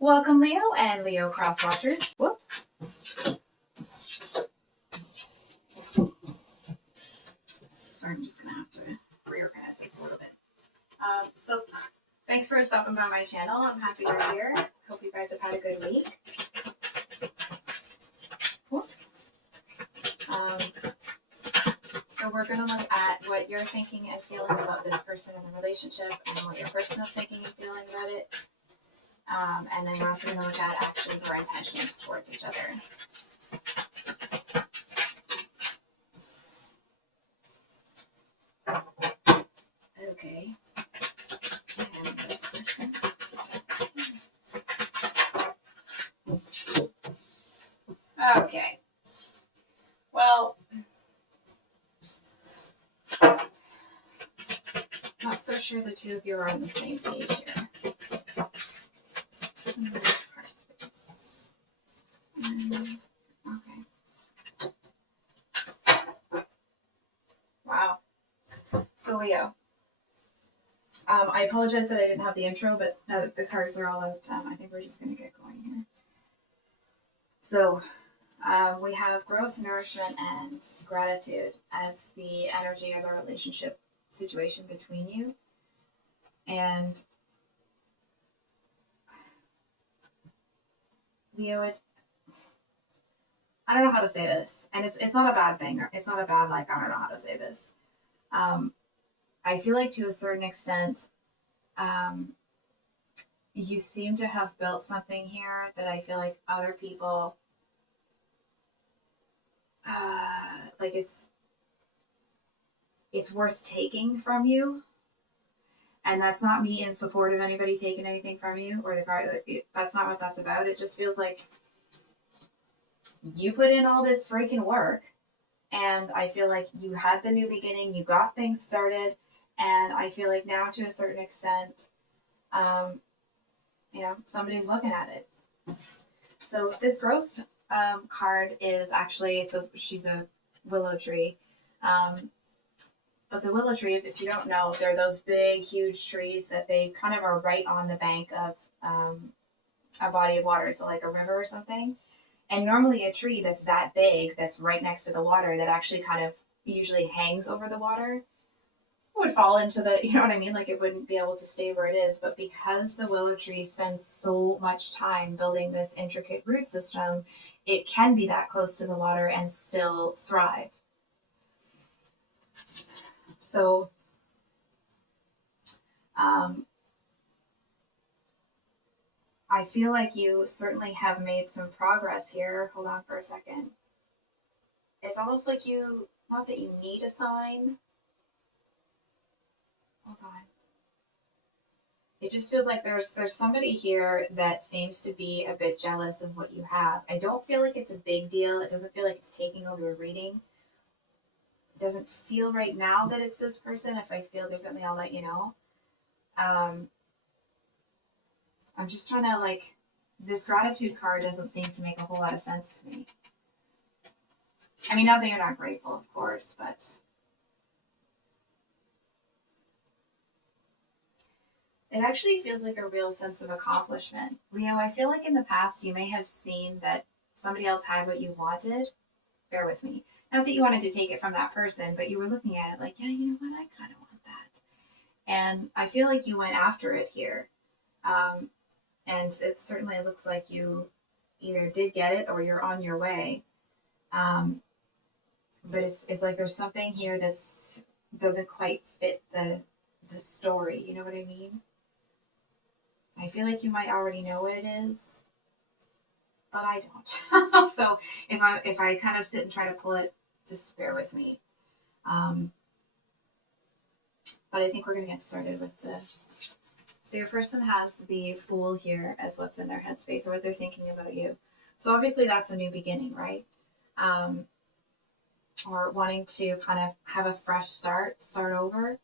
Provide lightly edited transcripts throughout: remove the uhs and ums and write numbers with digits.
Welcome, Leo and Leo cross watchers. Whoops. Sorry, I'm just going to have to reorganize this a little bit. So thanks for stopping by my channel. I'm happy you're here. Hope you guys have had a good week. Whoops. So we're going to look at what you're thinking and feeling about this person in the relationship and what your person is thinking and feeling about it. And then we're also going to look at actions or intentions towards each other. Okay. And this person. Okay. Well, not so sure the two of you are on the same page here. Okay. Wow. So Leo, I apologize that I didn't have the intro, but now that the cards are all out, I think we're just going to get going here. So we have growth, nourishment, and gratitude as the energy of the relationship situation between you. And Leo, I don't know how to say this, and it's not a bad thing. It's not a bad, like, I don't know how to say this. I feel like to a certain extent, you seem to have built something here that I feel like other people, like it's worth taking from you. And that's not me in support of anybody taking anything from you or the card. That's not what that's about. It just feels like you put in all this freaking work, and I feel like you had the new beginning, you got things started, and I feel like now to a certain extent, somebody's looking at it. So this growth card is actually, she's a willow tree. But the willow tree, if you don't know, they're those big, huge trees that they kind of are right on the bank of a body of water, so like a river or something. And normally a tree that's that big, that's right next to the water, that actually kind of usually hangs over the water, would fall into the, you know what I mean? Like it wouldn't be able to stay where it is. But because the willow tree spends so much time building this intricate root system, it can be that close to the water and still thrive. So, I feel like you certainly have made some progress here. Hold on for a second. It's almost like not that you need a sign. Hold on. It just feels like there's somebody here that seems to be a bit jealous of what you have. I don't feel like it's a big deal. It doesn't feel like it's taking over a reading. It doesn't feel right now that it's this person. If I feel differently, I'll let you know. I'm just trying to, like, this gratitude card doesn't seem to make a whole lot of sense to me. I mean, not that you're not grateful, of course, but it actually feels like a real sense of accomplishment. Leo, I feel like in the past you may have seen that somebody else had what you wanted. Bear with me. Not that you wanted to take it from that person, but you were looking at it like, yeah, you know what, I kind of want that. And I feel like you went after it here. And it certainly looks like you either did get it or you're on your way. But it's like there's something here that's doesn't quite fit the story. You know what I mean? I feel like you might already know what it is, but I don't. So if I kind of sit and try to pull it, just bear with me. But I think we're going to get started with this. So your person has the Fool here as what's in their headspace or what they're thinking about you. So obviously that's a new beginning, right? Or wanting to kind of have a fresh start over.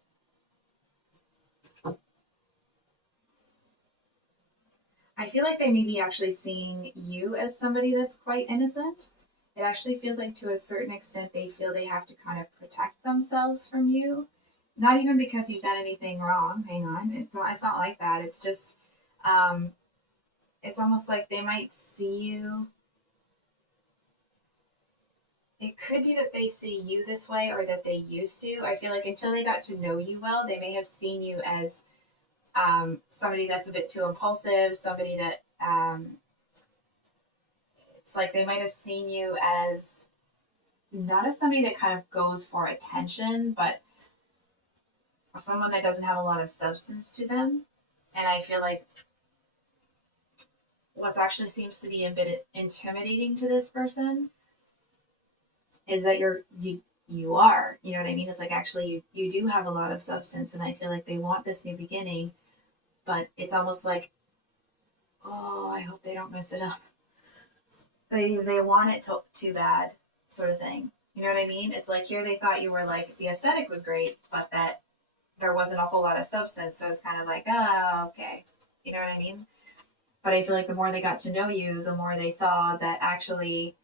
I feel like they may be actually seeing you as somebody that's quite innocent. It actually feels like to a certain extent they feel they have to kind of protect themselves from you. Not even because you've done anything wrong. Hang on. It's not like that. It's just it's almost like they might see you. It could be that they see you this way or that they used to. I feel like until they got to know you well, they may have seen you as somebody that's a bit too impulsive, somebody that it's like they might have seen you as not as somebody that kind of goes for attention, but someone that doesn't have a lot of substance to them. And I feel like what's actually seems to be a bit intimidating to this person is that you are, you know what I mean? It's like actually you do have a lot of substance, and I feel like they want this new beginning, but it's almost like, oh, I hope they don't mess it up. They want it too bad, sort of thing. You know what I mean? It's like here they thought you were like the aesthetic was great, but that there wasn't a whole lot of substance, so it's kind of like, oh, okay. You know what I mean? But I feel like the more they got to know you, the more they saw that actually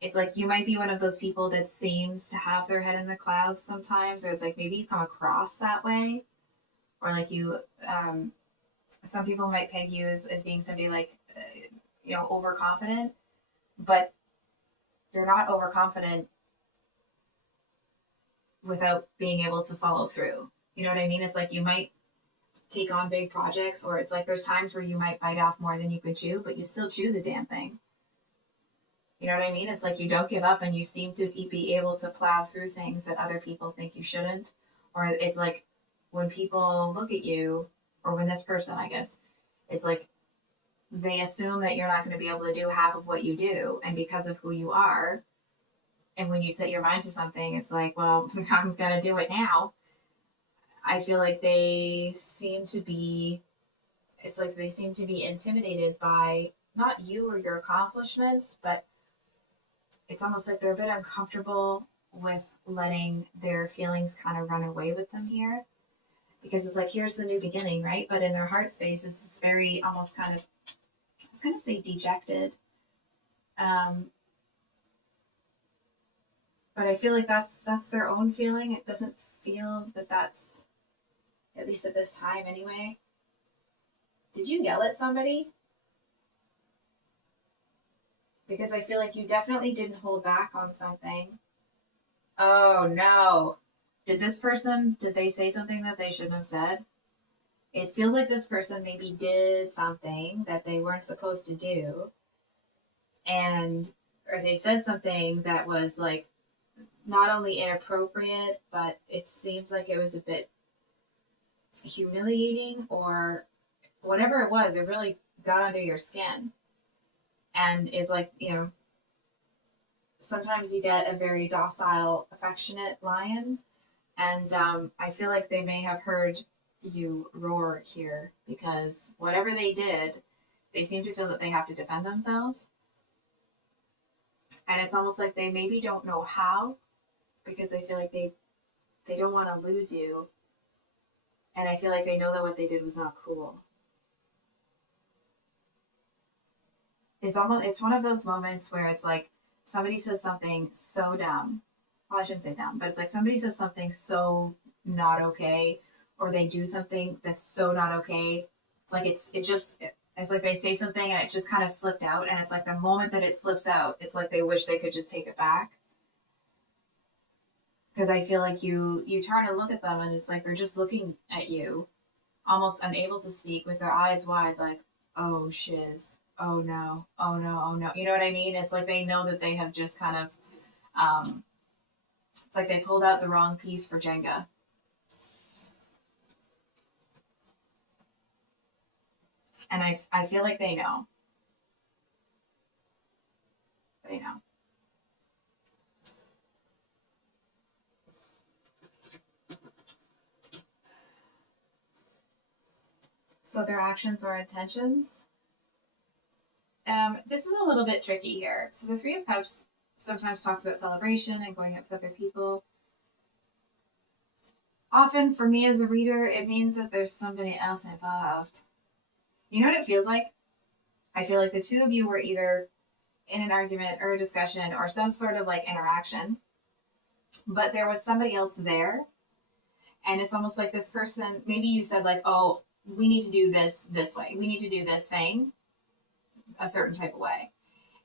it's like you might be one of those people that seems to have their head in the clouds sometimes, or it's like maybe you come across that way, or like you, some people might peg you as being somebody like, overconfident, but you're not overconfident without being able to follow through. You know what I mean? It's like you might take on big projects, or it's like there's times where you might bite off more than you could chew, but you still chew the damn thing. You know what I mean? It's like you don't give up, and you seem to be able to plow through things that other people think you shouldn't. Or it's like when people look at you, or when this person, I guess, it's like they assume that you're not going to be able to do half of what you do, and because of who you are, and when you set your mind to something, it's like, well, I'm going to do it now. I feel like it's like they seem to be intimidated by not you or your accomplishments, but it's almost like they're a bit uncomfortable with letting their feelings kind of run away with them here. Because it's like, here's the new beginning, right? But in their heart space, it's this very almost kind of, I was going to say dejected. But I feel like that's their own feeling. It doesn't feel that that's, at least at this time anyway. Did you yell at somebody? Because I feel like you definitely didn't hold back on something. Oh no. Did they say something that they shouldn't have said? It feels like this person maybe did something that they weren't supposed to do. Or they said something that was like not only inappropriate, but it seems like it was a bit humiliating, or whatever it was, it really got under your skin. And it's like, sometimes you get a very docile, affectionate lion. And I feel like they may have heard you roar here, because whatever they did, they seem to feel that they have to defend themselves. And it's almost like they maybe don't know how, because they feel like they don't want to lose you. And I feel like they know that what they did was not cool. It's one of those moments where it's like somebody says something so dumb. Well, I shouldn't say dumb, but it's like somebody says something so not okay, or they do something that's so not okay. It's like it's like they say something and it just kind of slipped out, and it's like the moment that it slips out, it's like they wish they could just take it back. Because I feel like you turn and look at them, and it's like they're just looking at you, almost unable to speak, with their eyes wide, like, oh shiz, oh no, oh no, oh no. You know what I mean? It's like they know that they have just kind of, it's like they pulled out the wrong piece for Jenga. And I feel like they know. They know. So their actions or intentions. This is a little bit tricky here. So the Three of Cups sometimes talks about celebration and going out with other people. Often, for me as a reader, it means that there's somebody else involved. You know what it feels like? I feel like the two of you were either in an argument or a discussion or some sort of like interaction, but there was somebody else there. And it's almost like this person, maybe you said like, oh, we need to do this way. We need to do this thing a certain type of way.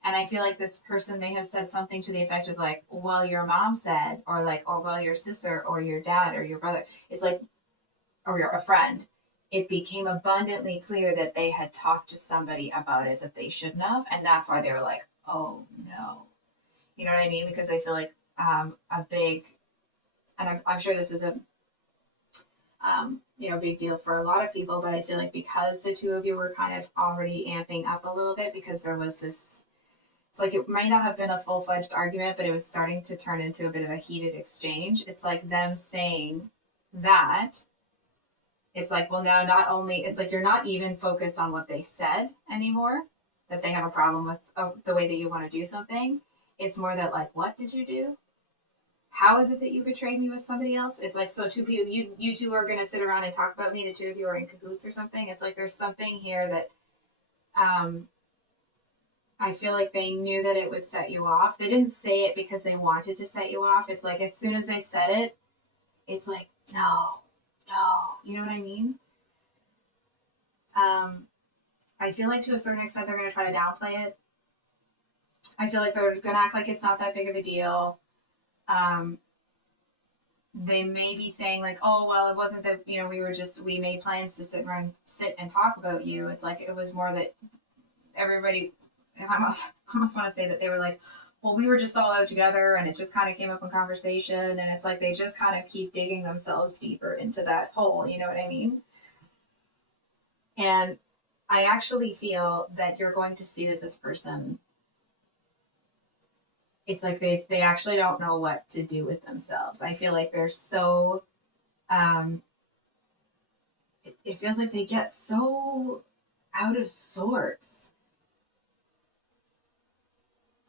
And I feel like this person may have said something to the effect of like, well, your mom said, or like, or well, your sister or your dad or your brother. It's like, or a friend. It became abundantly clear that they had talked to somebody about it that they shouldn't have. And that's why they were like, oh no. You know what I mean? Because I feel like a big, and I'm sure this is a, big deal for a lot of people, but I feel like because the two of you were kind of already amping up a little bit because there was this, it's like it might not have been a full-fledged argument, but it was starting to turn into a bit of a heated exchange. It's like them saying that, it's like, well, now not only, it's like you're not even focused on what they said anymore, that they have a problem with the way that you want to do something. It's more that like, what did you do? How is it that you betrayed me with somebody else? It's like, so two people, you two are going to sit around and talk about me. The two of you are in cahoots or something. It's like, there's something here that, I feel like they knew that it would set you off. They didn't say it because they wanted to set you off. It's like, as soon as they said it, it's like, no, you know what I mean? I feel like to a certain extent, they're going to try to downplay it. I feel like they're going to act like it's not that big of a deal. They may be saying like, oh, well, it wasn't that, we made plans to sit and talk about you. It's like, it was more that everybody, I almost want to say that they were like, well, we were just all out together and it just kind of came up in conversation. And it's like, they just kind of keep digging themselves deeper into that hole. You know what I mean? And I actually feel that you're going to see that this person, it's like they actually don't know what to do with themselves. I feel like they're so, it feels like they get so out of sorts.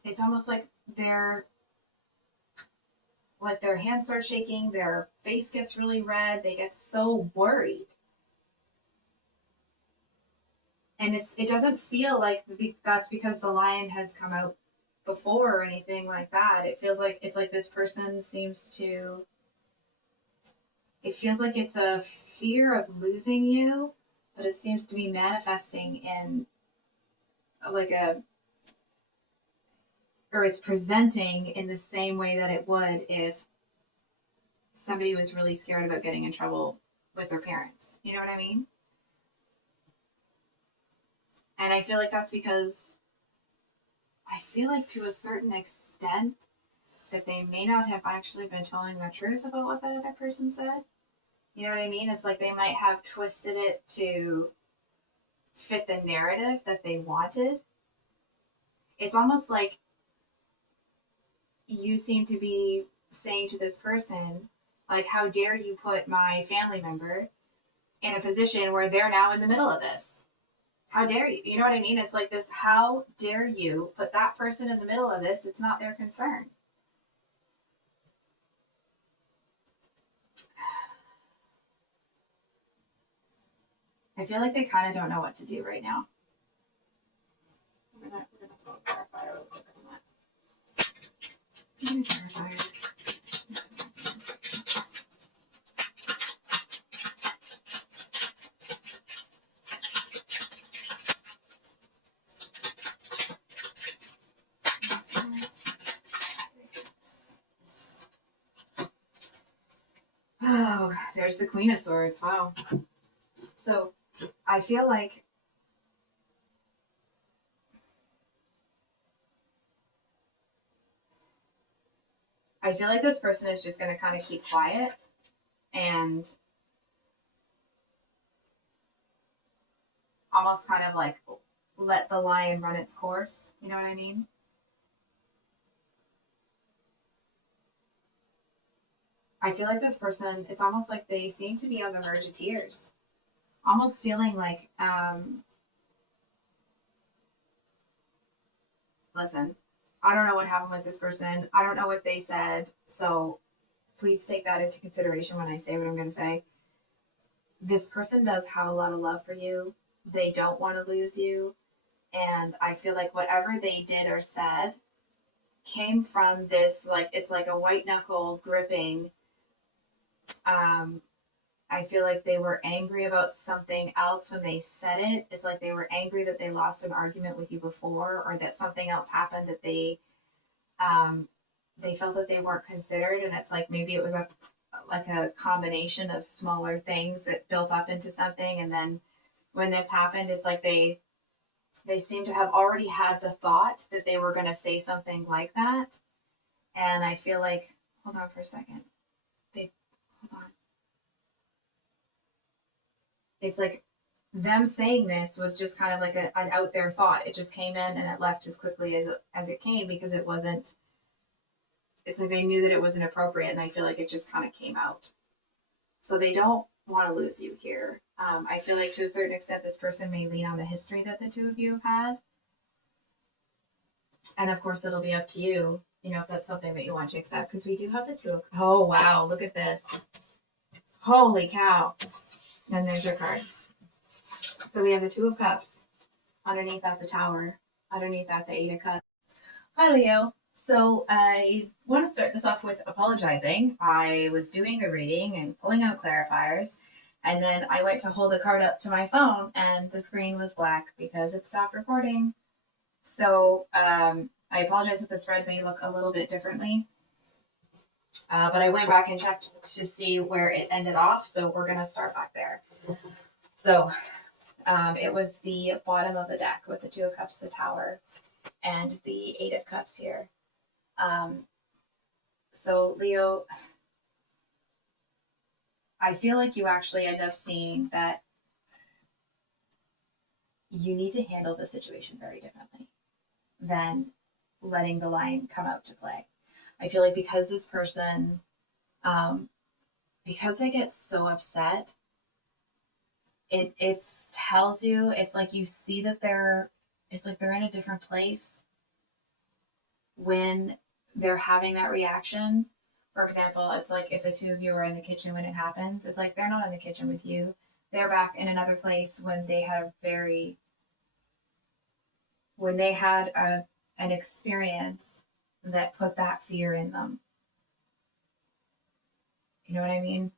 It's almost like their hands start shaking, their face gets really red, they get so worried. And it doesn't feel like that's because the lion has come out before or anything like that. It feels like it's like this person it feels like it's a fear of losing you, but it seems to be manifesting in or it's presenting in the same way that it would if somebody was really scared about getting in trouble with their parents. You know what I mean? And I feel like that's because I feel like to a certain extent that they may not have actually been telling the truth about what that other person said. You know what I mean? It's like they might have twisted it to fit the narrative that they wanted. It's almost like you seem to be saying to this person, like, how dare you put my family member in a position where they're now in the middle of this? How dare you? You know what I mean? It's like this, how dare you put that person in the middle of this? It's not their concern. I feel like they kind of don't know what to do right now. We're gonna pull a clarifier real quick on that. I'm gonna clarify. Oh, there's the Queen of Swords. Wow. So I feel like this person is just going to kind of keep quiet and almost kind of like let the lion run its course. You know what I mean? I feel like this person, it's almost like they seem to be on the verge of tears. Almost feeling like, listen, I don't know what happened with this person. I don't know what they said. So please take that into consideration when I say what I'm going to say. This person does have a lot of love for you. They don't want to lose you. And I feel like whatever they did or said came from this, like, it's like a white knuckle gripping, I feel like they were angry about something else when they said it. It's like they were angry that they lost an argument with you before, or that something else happened that they felt that they weren't considered. And it's like maybe it was like a combination of smaller things that built up into something. And then when this happened, it's like they seem to have already had the thought that they were going to say something like that. And I feel like, hold on for a second. Hold on. It's like them saying this was just kind of like an out there thought. It just came in and it left as quickly as it came, because it wasn't, it's like they knew that it wasn't appropriate, and I feel like it just kind of came out. So they don't want to lose you here. I feel like to a certain extent, this person may lean on the history that the two of you have had. And of course, it'll be up to you, if that's something that you want to accept, because we do have the two of, oh, wow, look at this. Holy cow. And there's your card. So we have the Two of Cups. Underneath that, the Tower. Underneath that, the Eight of Cups. Hi, Leo. So I want to start this off with apologizing. I was doing the reading and pulling out clarifiers, and then I went to hold a card up to my phone, and the screen was black because it stopped recording. So I apologize that the spread may look a little bit differently, but I went back and checked to see where it ended off, so we're going to start back there. So it was the bottom of the deck with the Two of Cups, the Tower, and the Eight of Cups here. So Leo, I feel like you actually end up seeing that you need to handle the situation very differently than letting the line come out to play. I feel like because this person, because they get so upset, it tells you, it's like you see that it's like they're in a different place when they're having that reaction. For example, it's like if the two of you are in the kitchen when it happens, it's like they're not in the kitchen with you. They're back in another place when they had an experience that put that fear in them. You know what I mean?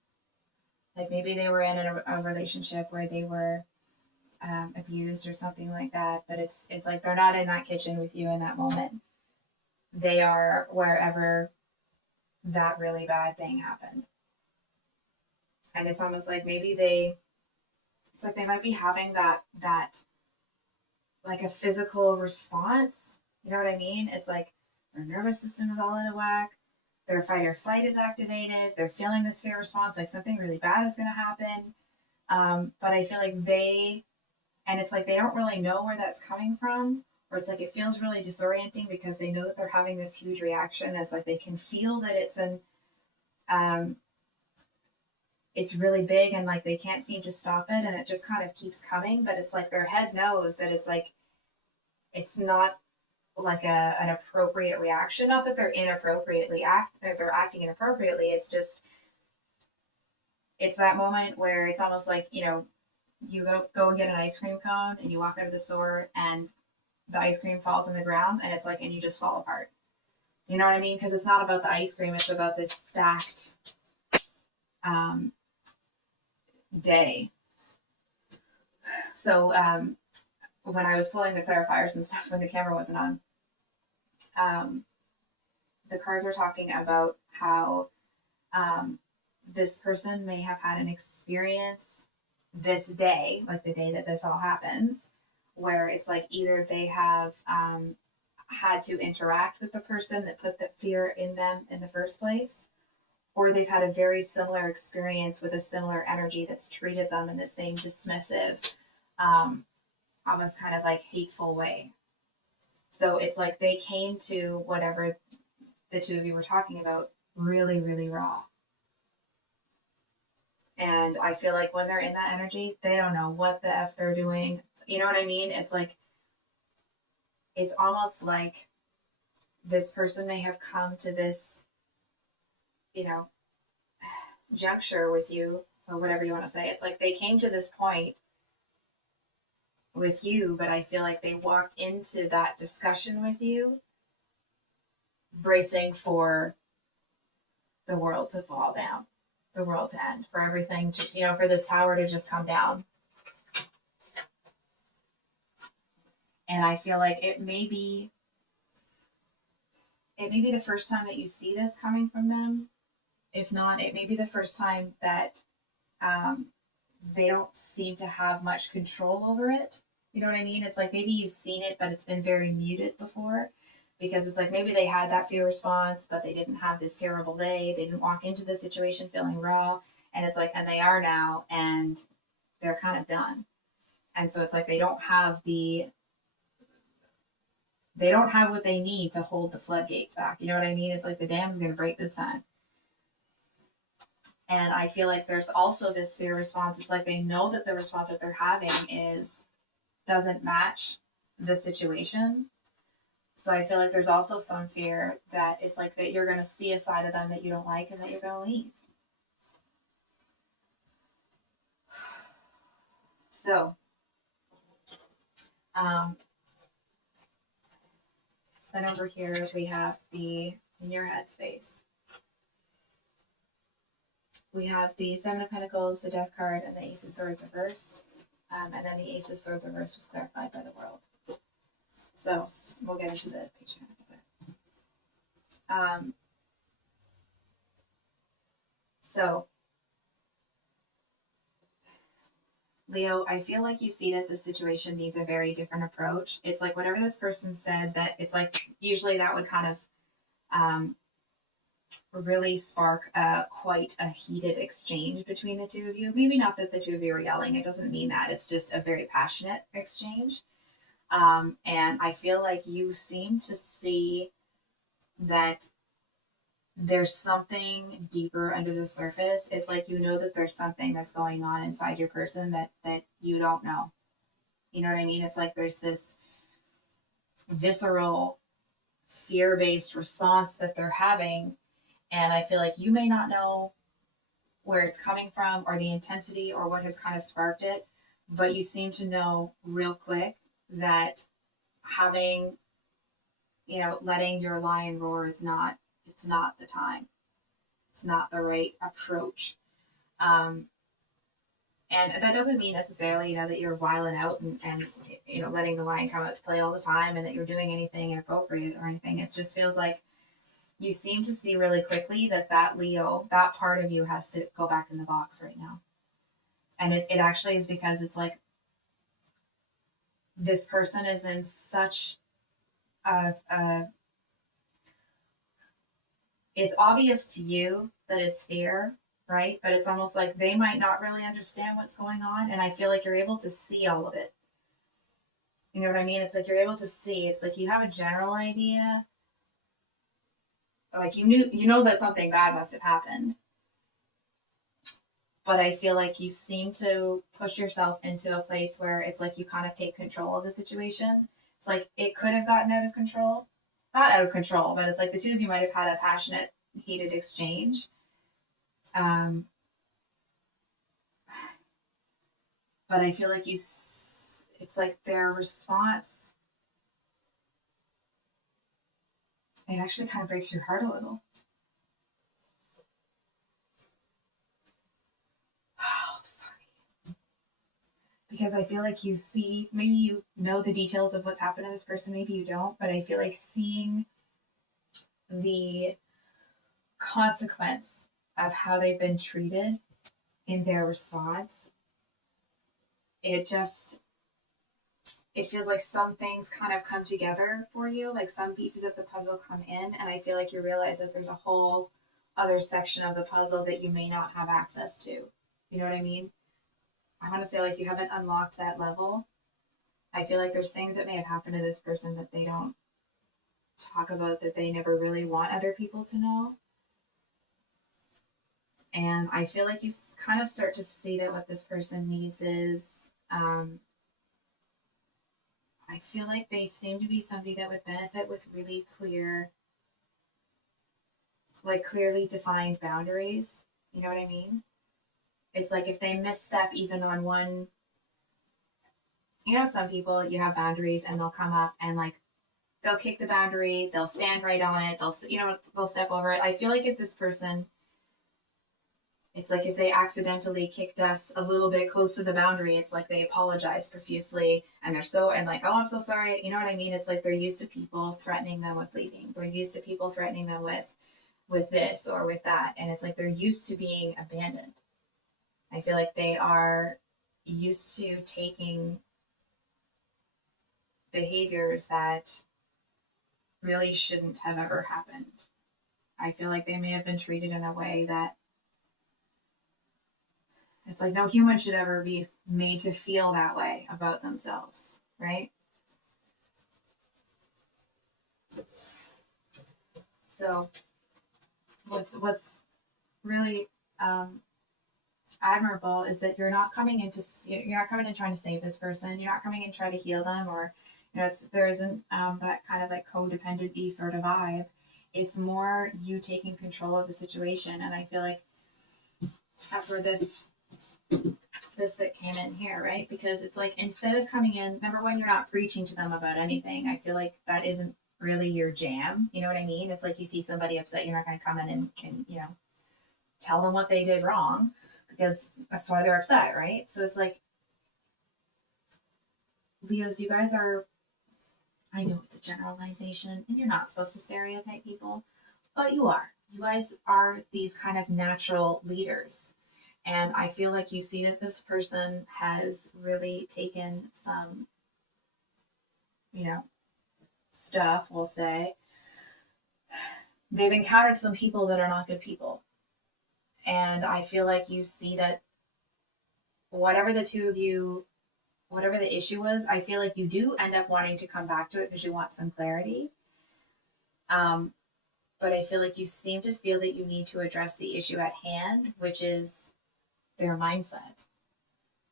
Like maybe they were in a relationship where they were abused or something like that, but it's like they're not in that kitchen with you in that moment. They are wherever that really bad thing happened. And it's almost like maybe it's like they might be having that like a physical response. You know what I mean? It's like their nervous system is all out of whack. Their fight or flight is activated. They're feeling this fear response, like something really bad is going to happen. But I feel like and it's like they don't really know where that's coming from, or it's like it feels really disorienting because they know that they're having this huge reaction. It's like they can feel that it's really big, and like they can't seem to stop it, and it just kind of keeps coming. But it's like their head knows that it's like it's not like an appropriate reaction. Not that they're they're acting inappropriately. It's just it's that moment where it's almost like you go and get an ice cream cone, and you walk out of the store, and the ice cream falls on the ground, and it's like, and you just fall apart. You know what I mean? Because it's not about the ice cream; it's about this stacked day. So when I was pulling the clarifiers and stuff when the camera wasn't on, the cards are talking about how this person may have had an experience this day, like the day that this all happens, where it's like either they have had to interact with the person that put the fear in them in the first place, or they've had a very similar experience with a similar energy that's treated them in the same dismissive, almost kind of like hateful way. So it's like they came to whatever the two of you were talking about really, really raw. And I feel like when they're in that energy, they don't know what the F they're doing. You know what I mean? It's like, it's almost like this person may have come to this, juncture with you, or whatever you want to say. It's like they came to this point with you, but I feel like they walked into that discussion with you bracing for the world to fall down. the world to end, for everything to, you know, for this tower to just come down. And I feel like it may be the first time that you see this coming from them. If not, it may be the first time that they don't seem to have much control over it. You know what I mean? It's like maybe you've seen it, but it's been very muted before, because it's like maybe they had that fear response, but they didn't have this terrible day. They didn't walk into the situation feeling raw. And it's like, and they are now, and they're kind of done. And so it's like they don't have what they need to hold the floodgates back. You know what I mean? It's like the dam's going to break this time. And I feel like there's also this fear response. It's like they know that the response that they're having doesn't match the situation. So I feel like there's also some fear that it's like that you're going to see a side of them that you don't like and that you're going to leave. So, then over here we have in your headspace. We have the Seven of Pentacles, the Death card, and the Ace of Swords reversed. And then the Ace of Swords reversed was clarified by the World. So we'll get into the picture together. So Leo, I feel like you see that the situation needs a very different approach. It's like whatever this person said, that it's like usually that would kind of really spark quite a heated exchange between the two of you. Maybe not that the two of you are yelling. It doesn't mean that. It's just a very passionate exchange. And I feel like you seem to see that there's something deeper under the surface. It's like you know that there's something that's going on inside your person that you don't know. You know what I mean? It's like there's this visceral, fear-based response that they're having. And I feel like you may not know where it's coming from or the intensity or what has kind of sparked it, but you seem to know real quick that having, you know, letting your lion roar it's not the time. It's not the right approach. And that doesn't mean necessarily, you know, that you're wiling out and you know, letting the lion come out to play all the time and that you're doing anything inappropriate or anything. It just feels like you seem to see really quickly that Leo, that part of you has to go back in the box right now. And it actually is because it's like this person is in such it's obvious to you that it's fear, right? But it's almost like they might not really understand what's going on. And I feel like you're able to see all of it. You know what I mean? It's like you're able to see. It's like you have a general idea. Like you know that something bad must have happened. But I feel like you seem to push yourself into a place where it's like you kind of take control of the situation. It's like it could have gotten out of control. Not out of control, but it's like the two of you might have had a passionate, heated exchange. But I feel like it's like their response, it actually kind of breaks your heart a little. Oh, sorry. Because I feel like you see, maybe you know the details of what's happened to this person, maybe you don't, but I feel like seeing the consequence of how they've been treated in their response, it feels like some things kind of come together for you, like some pieces of the puzzle come in, and I feel like you realize that there's a whole other section of the puzzle that you may not have access to. You know what I mean? I want to say like you haven't unlocked that level. I feel like there's things that may have happened to this person that they don't talk about, that they never really want other people to know. And I feel like you kind of start to see that what this person needs is, I feel like they seem to be somebody that would benefit with really clear, like clearly defined boundaries. You know what I mean? It's like if they misstep even on one, you know, some people, you have boundaries and they'll come up and like, they'll kick the boundary, they'll stand right on it, they'll step over it. I feel like if this person It's like if they accidentally kicked us a little bit close to the boundary, it's like they apologize profusely and they're so, and like, oh, I'm so sorry. You know what I mean? It's like they're used to people threatening them with leaving. They're used to people threatening them with this or with that. And it's like they're used to being abandoned. I feel like they are used to taking behaviors that really shouldn't have ever happened. I feel like they may have been treated in a way that it's like no human should ever be made to feel that way about themselves, right? So what's really admirable is that you're not coming in trying to save this person. You're not coming in to try to heal them, or there isn't that kind of like codependent-y sort of vibe. It's more you taking control of the situation, and I feel like that's where this bit came in here, right? Because it's like instead of coming in, number one, you're not preaching to them about anything. I feel like that isn't really your jam. You know what I mean? It's like you see somebody upset, you're not going to come in and tell them what they did wrong, because that's why they're upset, right? So it's like, Leos, you guys are, I know it's a generalization and you're not supposed to stereotype people, but you are. You guys are these kind of natural leaders. And I feel like you see that this person has really taken some, stuff, we'll say. They've encountered some people that are not good people. And I feel like you see that whatever the two of you, whatever the issue was, I feel like you do end up wanting to come back to it because you want some clarity. But I feel like you seem to feel that you need to address the issue at hand, which is their mindset.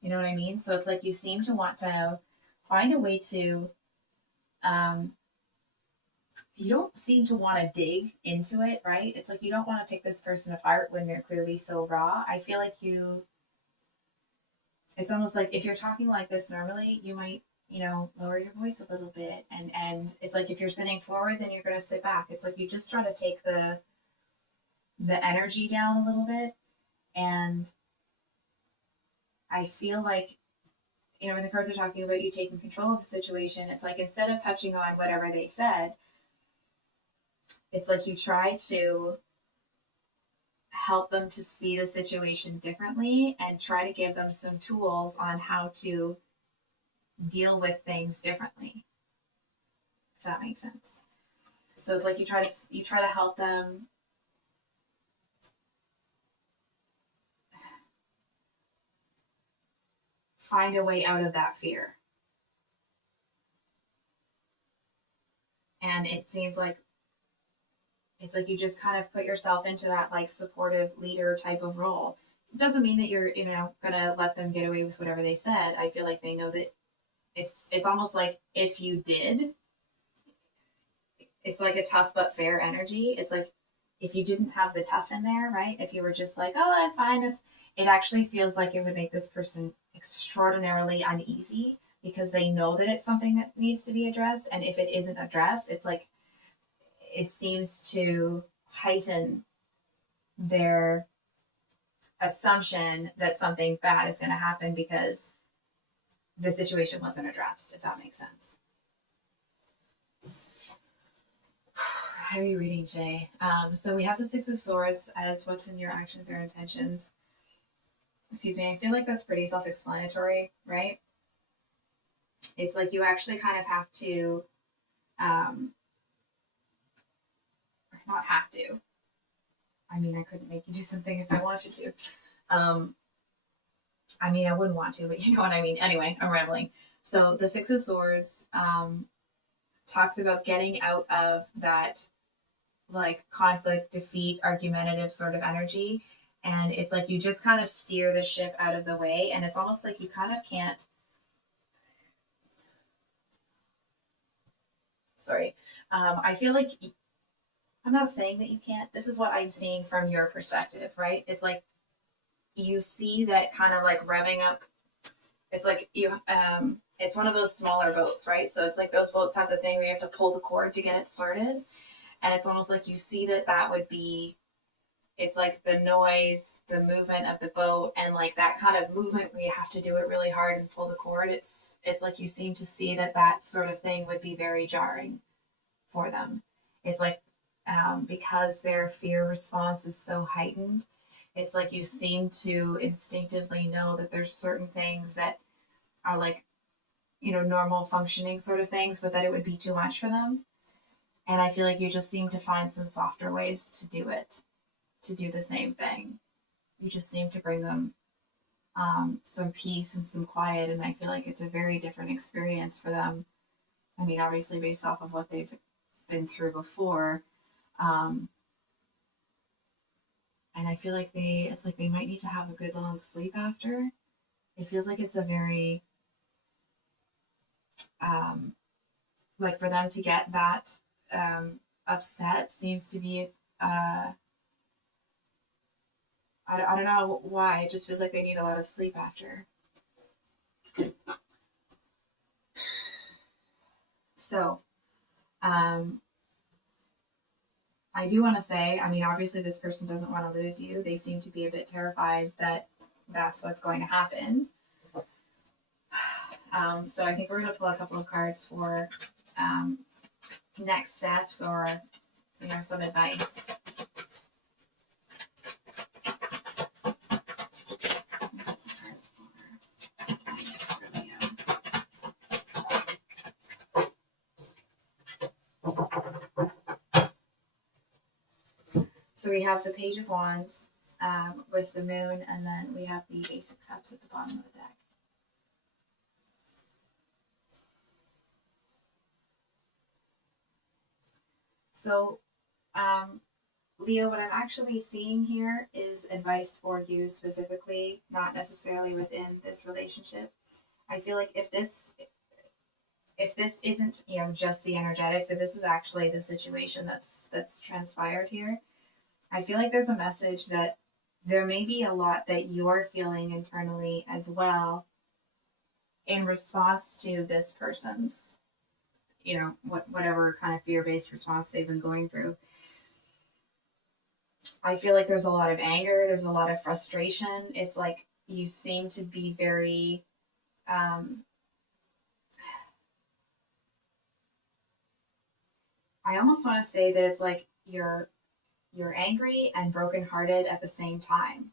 You know what I mean? So it's like you seem to want to find a way to, you don't seem to want to dig into it, right? It's like you don't want to pick this person apart when they're clearly so raw. I feel like it's almost like if you're talking like this normally, you might, lower your voice a little bit. And it's like if you're sitting forward, then you're going to sit back. It's like you just try to take the energy down a little bit. And I feel like, when the cards are talking about you taking control of the situation, it's like instead of touching on whatever they said, it's like you try to help them to see the situation differently and try to give them some tools on how to deal with things differently, if that makes sense. So it's like you try to help them find a way out of that fear. And it seems like it's like you just kind of put yourself into that like supportive leader type of role. It doesn't mean that you're, gonna let them get away with whatever they said. I feel like they know that it's almost like if you did, it's like a tough but fair energy. It's like if you didn't have the tough in there, right? If you were just like, oh, that's fine. It actually feels like it would make this person extraordinarily uneasy because they know that it's something that needs to be addressed. And if it isn't addressed, it's like, it seems to heighten their assumption that something bad is going to happen because the situation wasn't addressed, if that makes sense. Heavy reading, Jay. So we have the Six of Swords as what's in your actions or intentions. Excuse me, I feel like that's pretty self-explanatory, right? It's like you actually kind of have to, not have to. I mean, I couldn't make you do something if I wanted to. I mean, I wouldn't want to, but you know what I mean. Anyway, I'm rambling. So the Six of Swords talks about getting out of that like conflict, defeat, argumentative sort of energy. And it's like you just kind of steer the ship out of the way. And it's almost like you kind of can't. Sorry. I feel like I'm not saying that you can't. This is what I'm seeing from your perspective, right? It's like you see that kind of like revving up. It's like it's one of those smaller boats, right? So it's like those boats have the thing where you have to pull the cord to get it started. And it's almost like you see that would be It's like the noise, the movement of the boat, and like that kind of movement where you have to do it really hard and pull the cord. It's like you seem to see that that sort of thing would be very jarring for them. It's like because their fear response is so heightened, it's like you seem to instinctively know that there's certain things that are like, normal functioning sort of things, but that it would be too much for them. And I feel like you just seem to find some softer ways to do it, to do the same thing. You just seem to bring them some peace and some quiet. And I feel like it's a very different experience for them. I mean, obviously, based off of what they've been through before. Um, and I feel like it's like they might need to have a good long sleep after. It feels like it's a very, um, like for them to get that upset seems to be, I don't know why. It just feels like they need a lot of sleep after. So, um, I do want to say, I mean, obviously, this person doesn't want to lose you. They seem to be a bit terrified that that's what's going to happen. So I think we're going to pull a couple of cards for next steps or, some advice. So we have the Page of Wands with the Moon, and then we have the Ace of Cups at the bottom of the deck. So, Leo, what I'm actually seeing here is advice for you specifically, not necessarily within this relationship. I feel like if this isn't just the energetics, if this is actually the situation that's transpired here, I feel like there's a message that there may be a lot that you're feeling internally as well in response to this person's, whatever kind of fear-based response they've been going through. I feel like there's a lot of anger, there's a lot of frustration. It's like you seem to be very I almost want to say that it's like you're angry and brokenhearted at the same time.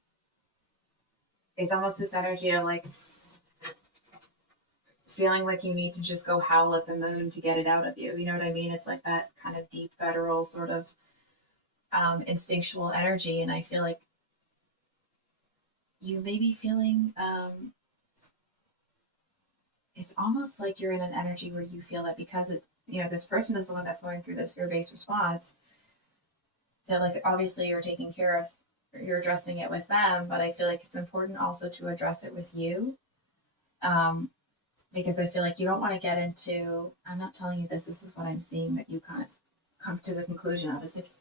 It's almost this energy of like feeling like you need to just go howl at the moon to get it out of you. You know what I mean? It's like that kind of deep, guttural sort of instinctual energy. And I feel like you may be feeling, it's almost like you're in an energy where you feel that because this person is the one that's going through this fear-based response, that like obviously you're taking care of, you're addressing it with them, but I feel like it's important also to address it with you. Because I feel like you don't want to get into, I'm not telling you this is what I'm seeing that you kind of come to the conclusion of. It's like,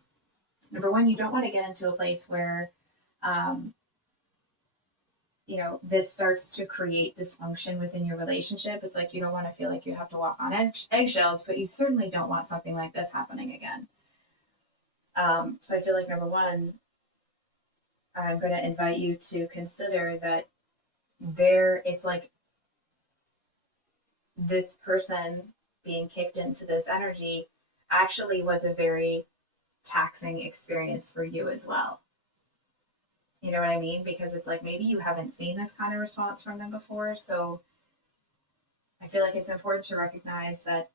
number one, you don't want to get into a place where, this starts to create dysfunction within your relationship. It's like you don't want to feel like you have to walk on eggshells, but you certainly don't want something like this happening again. So I feel like number one, I'm going to invite you to consider that it's like this person being kicked into this energy actually was a very taxing experience for you as well. You know what I mean? Because it's like maybe you haven't seen this kind of response from them before. So I feel like it's important to recognize that,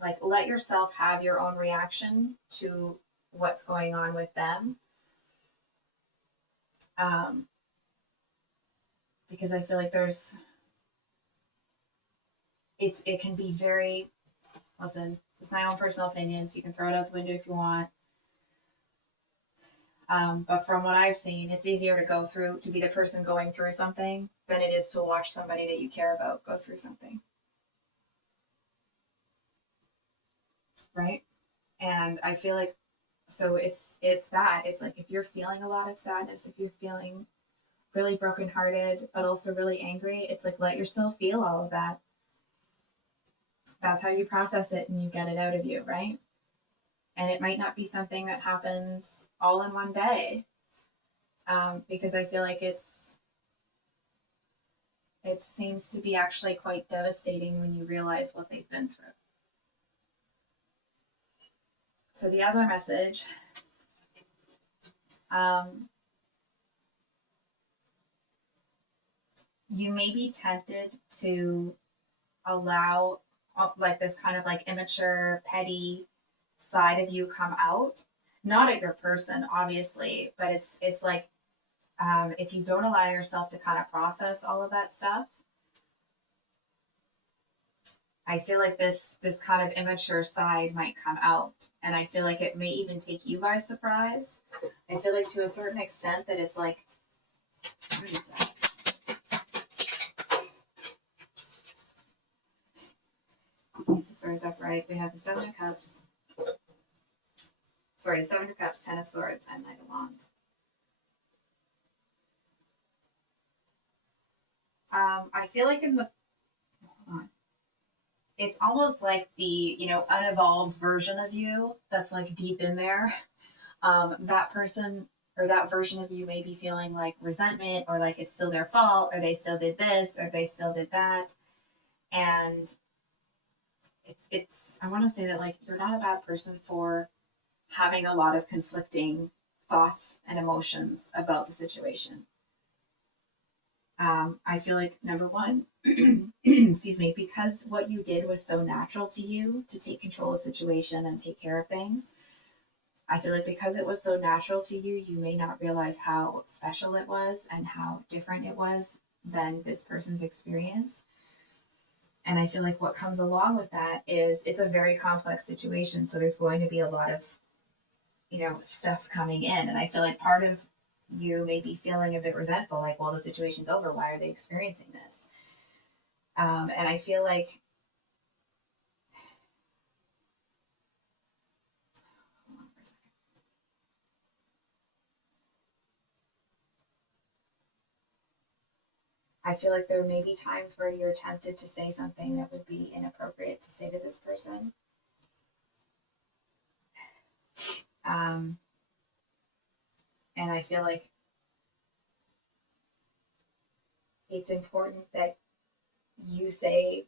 like, let yourself have your own reaction to what's going on with them. Because I feel like it can be very, listen, it's my own personal opinion, so you can throw it out the window if you want. But from what I've seen, it's easier to be the person going through something than it is to watch somebody that you care about go through something. Right? And I feel like, so it's like if you're feeling a lot of sadness, if you're feeling really brokenhearted, but also really angry, it's like let yourself feel all of that. That's how you process it and you get it out of you, right? And it might not be something that happens all in one day, because I feel like it seems to be actually quite devastating when you realize what they've been through. So the other message, you may be tempted to allow like this kind of like immature, petty side of you come out. Not at your person, obviously, but it's like, if you don't allow yourself to kind of process all of that stuff, I feel like this kind of immature side might come out, and I feel like it may even take you by surprise. I feel like to a certain extent that it's like, what is that? Piece of Swords upright. We have the Seven of Cups. Sorry, the Seven of Cups, Ten of Swords, and Knight of Wands. I feel like hold on. It's almost like the, unevolved version of you that's like deep in there. That person or that version of you may be feeling like resentment, or like it's still their fault, or they still did this, or they still did that. And I want to say that like you're not a bad person for having a lot of conflicting thoughts and emotions about the situation. I feel like, number one, excuse me, because what you did was so natural to you to take control of the situation and take care of things. I feel like because it was so natural to you, you may not realize how special it was and how different it was than this person's experience. And I feel like what comes along with that is it's a very complex situation. So there's going to be a lot of, stuff coming in. And I feel like part of you may be feeling a bit resentful, like, well, the situation's over. Why are they experiencing this? And I feel like, hold on for a second. I feel like there may be times where you're tempted to say something that would be inappropriate to say to this person. And I feel like it's important that you say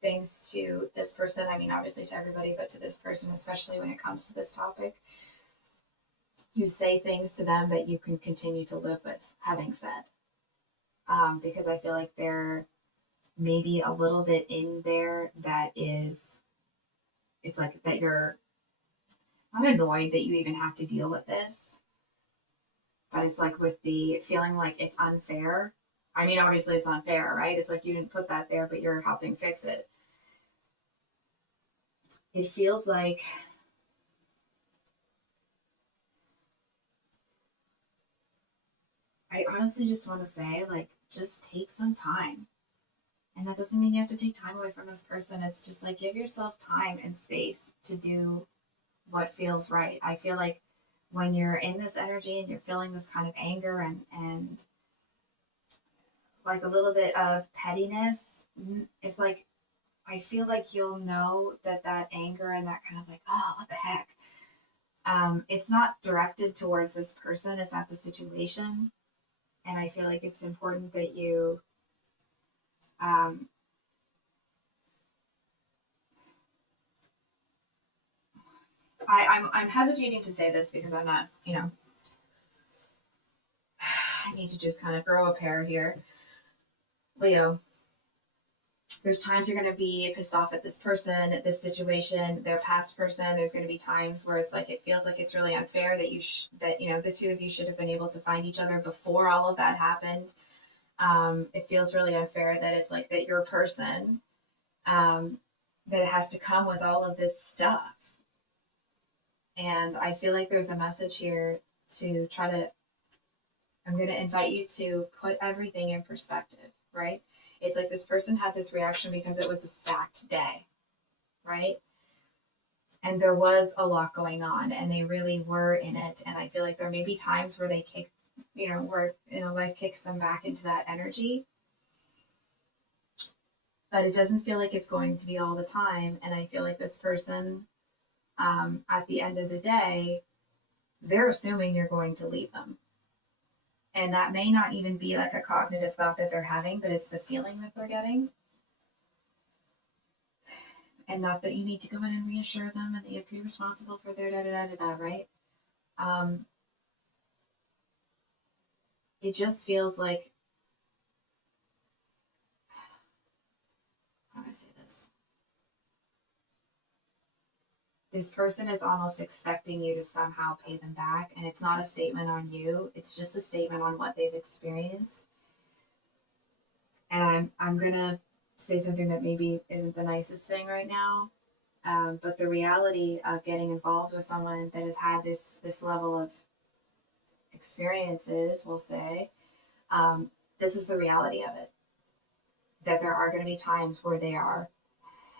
things to this person. I mean, obviously to everybody, but to this person, especially when it comes to this topic. You say things to them that you can continue to live with having said. Because I feel like there may be a little bit in there that is, it's like that you're not annoyed that you even have to deal with this, but it's like with the feeling like it's unfair. I mean, obviously it's unfair, right? It's like you didn't put that there, but you're helping fix it. It feels like I honestly just want to say, like, just take some time. And that doesn't mean you have to take time away from this person. It's just like give yourself time and space to do what feels right. I feel like when you're in this energy and you're feeling this kind of anger and like a little bit of pettiness, it's like I feel like you'll know that anger and that kind of like, oh, what the heck? It's not directed towards this person, it's at the situation. And I feel like it's important that you I'm hesitating to say this because I'm not, I need to just kind of grow a pair here. Leo, there's times you're going to be pissed off at this person, at this situation, their past person. There's going to be times where it's like it feels like it's really unfair that the two of you should have been able to find each other before all of that happened. It feels really unfair that it's like that your person, that it has to come with all of this stuff. And I feel like there's a message here to try to, I'm going to invite you to put everything in perspective, right? It's like this person had this reaction because it was a stacked day, right? And there was a lot going on and they really were in it. And I feel like there may be times where they kick, where, life kicks them back into that energy. But it doesn't feel like it's going to be all the time. And I feel like this person, at the end of the day, they're assuming you're going to leave them. And that may not even be like a cognitive thought that they're having, but it's the feeling that they're getting. And not that you need to go in and reassure them and that you have to be responsible for their da-da-da-da-da, right? It just feels like, how do I say this? This person is almost expecting you to somehow pay them back, and it's not a statement on you. It's just a statement on what they've experienced. And I'm gonna say something that maybe isn't the nicest thing right now, but the reality of getting involved with someone that has had this level of experiences, we'll say, this is the reality of it. That there are going to be times where they are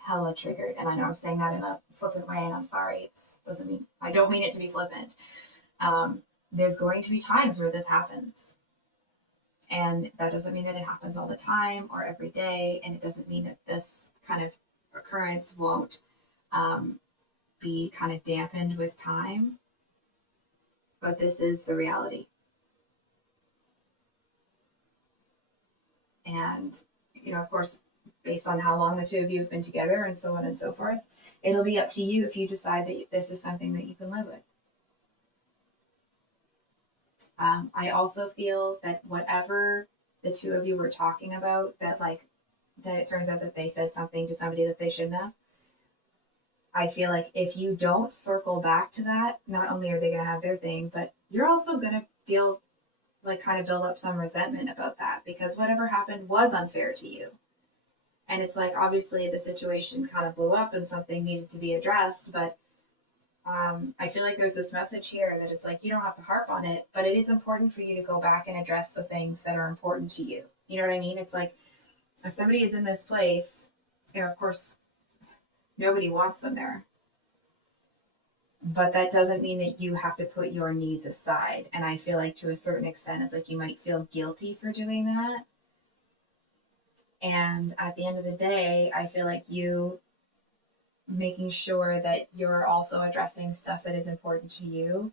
hella triggered, and I know I'm saying that in a flippant way, and I'm sorry. I don't mean it to be flippant. There's going to be times where this happens, and that doesn't mean that it happens all the time or every day, and it doesn't mean that this kind of occurrence won't be kind of dampened with time. But this is the reality. And, of course, based on how long the two of you have been together and so on and so forth, it'll be up to you if you decide that this is something that you can live with. I also feel that whatever the two of you were talking about, that it turns out that they said something to somebody that they shouldn't have. I feel like if you don't circle back to that, not only are they going to have their thing, but you're also going to feel like kind of build up some resentment about that, because whatever happened was unfair to you. And it's like, obviously the situation kind of blew up and something needed to be addressed, but I feel like there's this message here that it's like, you don't have to harp on it, but it is important for you to go back and address the things that are important to you. You know what I mean? It's like, if somebody is in this place, of course, nobody wants them there. But that doesn't mean that you have to put your needs aside. And I feel like to a certain extent, it's like you might feel guilty for doing that. And at the end of the day, I feel like you making sure that you're also addressing stuff that is important to you,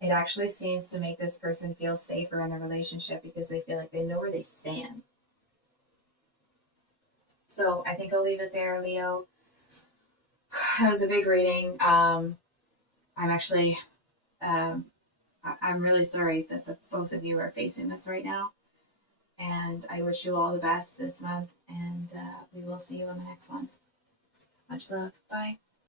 it actually seems to make this person feel safer in the relationship because they feel like they know where they stand. So I think I'll leave it there, Leo. That was a big reading. I'm really sorry that the both of you are facing this right now. And I wish you all the best this month, and we will see you on the next one. Much love. Bye.